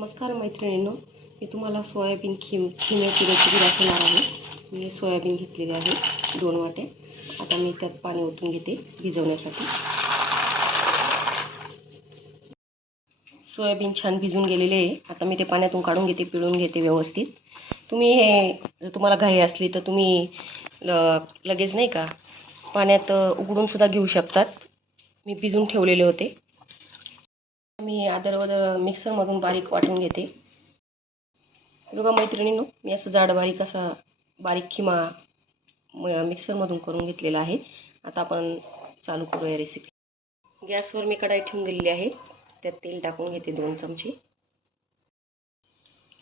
नमस्कार मैत्रिणींनो मी तुम्हाला सोयाबीन खिम खिम्याची रेसिपी दाखवणार आहे मी सोयाबीन घेतलेले आहे दोन वाटे. आता मी त्यात पाणी ओतून घेते भिजवण्यासाठी. सोयाबीन छान भिजून गेलेले आहे. आता मी ते पाण्यातून काढून घेते पिळून घेते व्यवस्थित. तुम्ही हे जर तुम्हाला घाई असली तर तुम्ही ल लगेच नाही का पाण्यात उघडूनसुद्धा घेऊ शकतात. मी भिजून ठेवलेले होते. मी आदर वदर मिक्सरमधून बारीक वाटून घेते. बघा मैत्रिणींनो मी असं जाड बारीक असा बारीक खिमा मिक्सरमधून करून घेतलेला आहे. आता आपण चालू करूया रेसिपी गॅसवर मी कढाई ठेवून दिलेली आहे. त्यात तेल टाकून घेते दोन चमचे.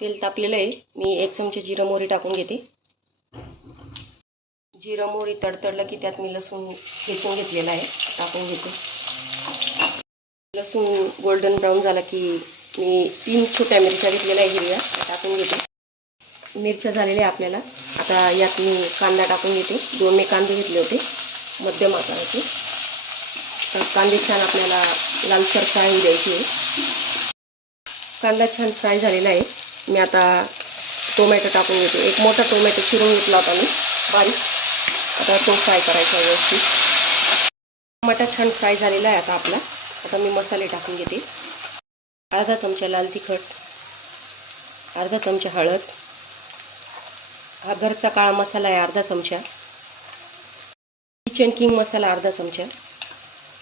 तेल तापलेलं आहे. मी एक चमचे जिरं मोहरी टाकून घेते. जिरं मोहरी तडतडलं की त्यात मी लसूण ठेचून घेतलेला आहे. टाकून घेते. लसूण गोल्डन ब्राऊन झाला की मी तीन छोट्या मिरच्या घेतलेल्या आहे हिरव्या. टाकून घेते. मिरच्या झालेल्या आहे आपल्याला. आता यात मी कांदा टाकून घेते. दोन मी कांदे घेतले होते. मध्यम आकाराचे. तर कांदे छान आपल्याला लालसर फ्राय होऊ द्यायचे आहे कांदा छान फ्राय झालेला आहे. मी आता टोमॅटो टाकून घेते. एक मोठा टोमॅटो चिरून घेतला होता मी. बारीक. आता तो फ्राय करायचा आहे व्यवस्थित. टोमॅटो छान फ्राय झालेला आहे आता आपला. आता मी मसाले टाकून घेते. अर्धा चमचा लाल तिखट अर्धा चमचा हळद हा घरचा काळा मसाला आहे अर्धा चमचा. किचन किंग मसाला अर्धा चमचा.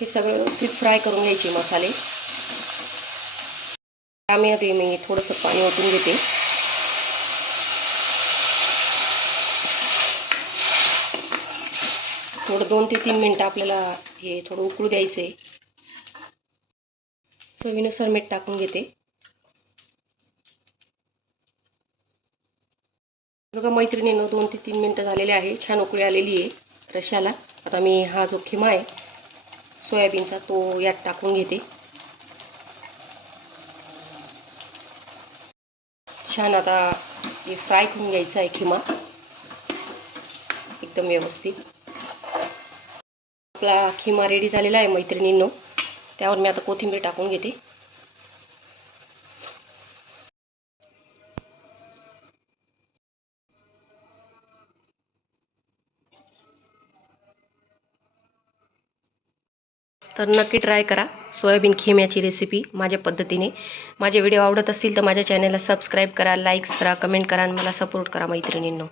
हे सगळं व्यवस्थित फ्राय करून घ्यायचे मसाले. त्यामध्ये मी थोडंसं पाणी ओतून घेते. थोडं दोन ते तीन मिनटं आपल्याला हे थोडं उकळू द्यायचं आहे चवीनुसार मीठ टाकून घेते. बघा मैत्रिणीनं दोन ते तीन मिनटं झालेले आहे. छान उकळी आलेली आहे रशाला आता मी हा जो खिमा आहे सोयाबीनचा तो यात टाकून घेते. छान आता हे फ्राय करून घ्यायचं आहे खिमा. एकदम व्यवस्थित. आपला खिमा रेडी झालेला आहे मैत्रिणींनो. त्यावर मी आता कोथिंबीर टाकून घेते. तर नक्की ट्राय करा. सोयाबीन खिम्याची रेसिपी माझ्या पद्धतीने. माझे व्हिडिओ आवडत असतील तर माझ्या चॅनलला सबस्क्राईब करा लाईक्स करा कमेंट करा आणि मला सपोर्ट करा मैत्रिणींनो.